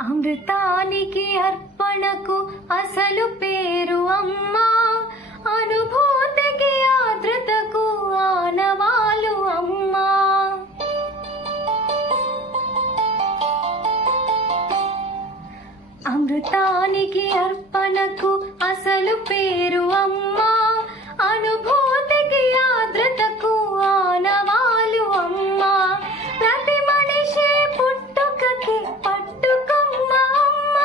అమృతానికి అర్పణకు అసలు పేరు అమ్మా, అనుభూతికి ఆర్ద్రతకు ఆనవాలు అమ్మా. అమృతానికి అర్పణకు అసలు పేరు అమ్మా, అనుభూతికి ఆర్ద్రతకు ఆనవాలు అమ్మా. ప్రతి మనిషి పుట్టుకకి పట్టుకొమ్మ అమ్మ,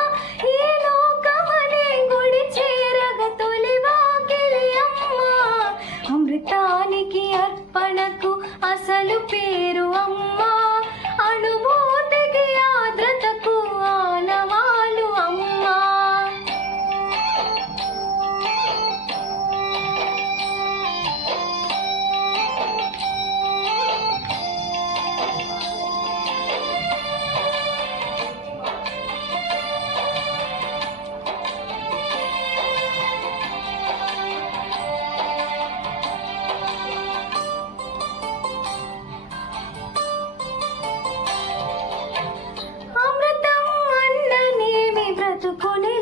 ఈ లోకమనే గుడి చేరగ తొలి వాకిలి అమ్మ. అమృతానికి అర్పణకు అసలు పేరు అమ్మా, అనుభూతికి ఆర్ద్రతకు ఆనవాలు అమ్మా. అమృతం అన్ననేమి బ్రతుకునే